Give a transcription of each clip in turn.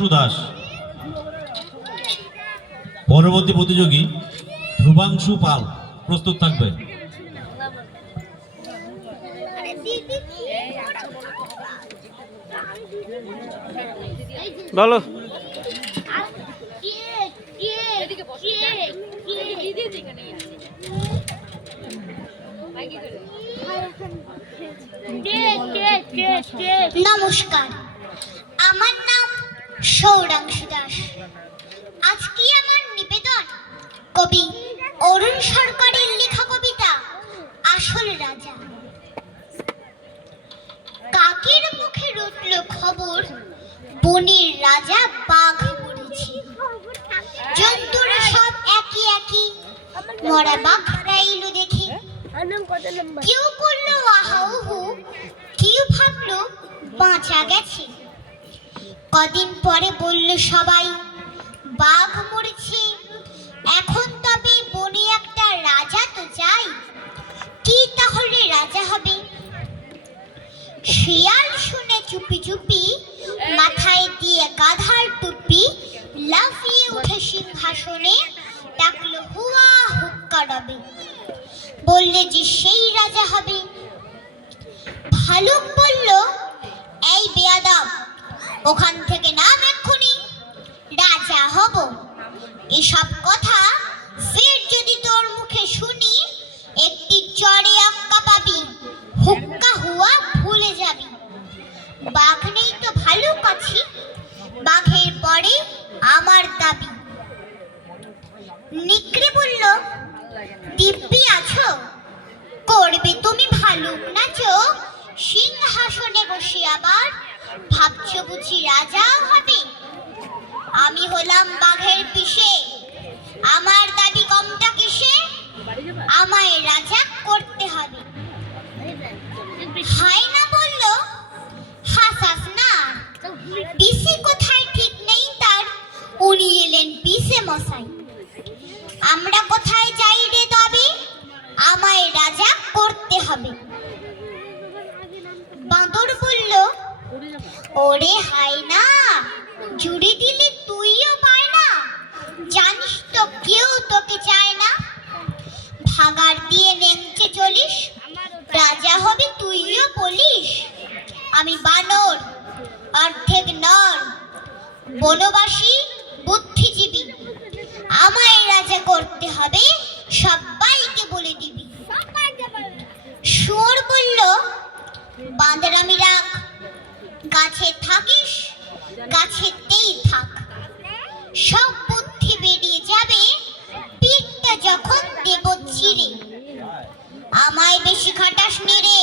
ধ্রুবাংশু দাস। পরবর্তী প্রতিযোগী ধ্রুবাংশু পাল প্রস্তুত থাকবে। বলো। নমস্কার, আমার নাম সৌরাংশু দাস। আজকে আমার নিবেদন কবি অরুণ সরকারের লেখা কবিতা আসল রাজা। কাকের মুখে রটল খবর, বনের রাজা বাঘ মরেছে। জন্তুরা সব একই একই, মরা বাঘটা এলো দেখে। কেউ করলো আহাউহু, কেউ ভাবলো বাঁচা গেছে। কদিন পরে বলল সবাই বাঘ মরেছে। এখন তবে বনে একটা রাজা তো চাই। কি তাহলে রাজা হবে? শিয়াল শুনে চুপি চুপি মাথায় দিয়ে গাধার টুপি লাফিয়ে উঠে সিংহাসনে ডাকলো হুয়া হুক্কা ডবে। বললে যে সেই রাজা হবে। ভালুক বলল, এই বেয়াদব, ওখান থেকে নাম এক্ষুনি, রাজা হব। এসব কথা ফের যদি তোর মুখে শুনি, একটি চড়ে আক্কা পাবি, হুক্কা হুয়া ভুলে যাবি। বাঘ নেই তো ভালুক আছি, বাঘের পরে আমার দাবি। নিকড়ে বলল, দিব্যি আছো, করবে তুমি ভালুক নাচো। সিংহাসনে বসে আবার ভাবছো বুঝি রাজা হবে? আমি হলাম বাঘের পিসে, আমার দাবি কমটা কিসে? আমায় রাজা করতে হবে। হায়না বলল, হাসাস না, পিসে কোথায় ঠিক নেই তার, উনি এলেন পিসে মশাই। আমরা কোথায় যাই রে তবে, আমায় রাজা করতে হবে। বাঁদর বলল, ওরে হায়না, জুড়ে দিলে তুইও পায় না, জানিস তো কেউ তোকে চায় না। ভাগার দিয়ে নেংচে চলিস, রাজা হবি তুইও বলিস। আমি বানর, অর্ধেক নর, বনবাসী, বুদ্ধিজীবী। আমায় রাজা করতে হবে, সবাইকে বলে দিবি। শুয়োর বলল, বাঁদরামি রাখ, গাছে থাকিস গাছেতেই থাক। সব বুদ্ধি বেরিয়ে যাবে, পিঠটা যখন দেব চিরে। আমায় বেশি খাটাস নি রে,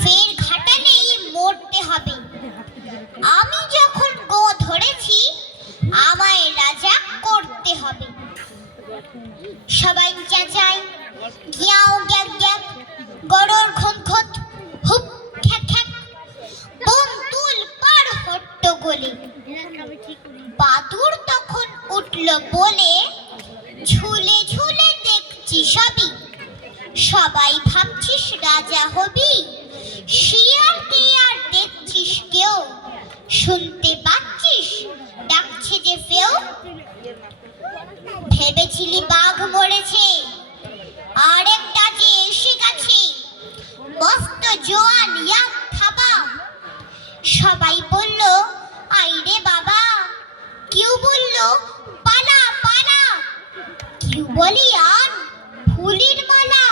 ফের খাটালেই মরতে হবে। আমি যখন গো ধরেছি, আমায় রাজা করতে হবে। সবাই চেঁচায়, গিয়াও গ্যাক গ্যাক, গরর খনখত, হুপ খ্যাক খ্যাক, বন তুল পার হট্টগোলে। বাদুড় তখন উঠল বলে, ঝুলে ঝুলে দেখছি সবই, সবাই ভাবছিস রাজা হবি। শিয়ালকে আর দেখছিস কেউ, শুনতে পাচ্ছিস ডাকছে যে ফেউ। ভেবেছিলি বাঘ মরেছে, আরেকটা যে এসে গেছে, মস্ত জোয়ান ইয়াং থাবা। সবাই বলল, আইরে বাবা। কেউ বলল, পালা পালা। কেউ বলি আন ফুলের মালা।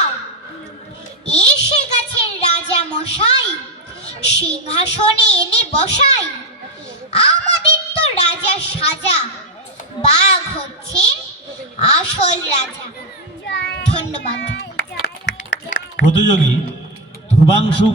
এসে গেছেন রাজা মশাই, সিংহাসনে এনে বসাই। আমাদের তো রাজা সাজা, বাঘ হচ্ছে আসল রাজা। ধন্যবাদ। প্রতিযোগী ধ্রুবাংশু